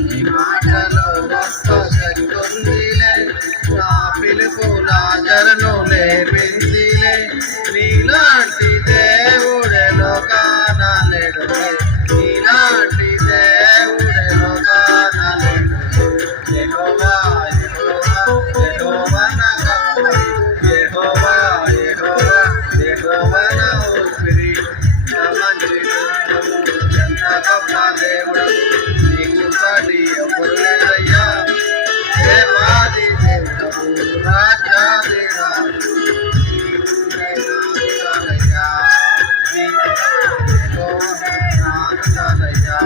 నీ మాటలో గొప్ప శక్తి ఉందిలే, నా పిలుపు లాజరును లేపిందిలే, నీలాంటి దేవుడే లోకాన లేడులే, నీలాంటి దేవుడే లోకాన లేడులే. యెహోవా యెహోవా యెహోవా నా కాపరి, యెహోవా యెహోవా యెహోవా నా ఊపిరి, నా మంచి దేవుడు, ఎంత గొప్ప దేవుడు, నీకు సాటి ఎవరు లేరయ్యా. దేవాది దేవుడవు, రాజాది రాజు, నీవునే నాకు చాలయ్యా, నీవు యెహోవా నాకు చాలయ్యా.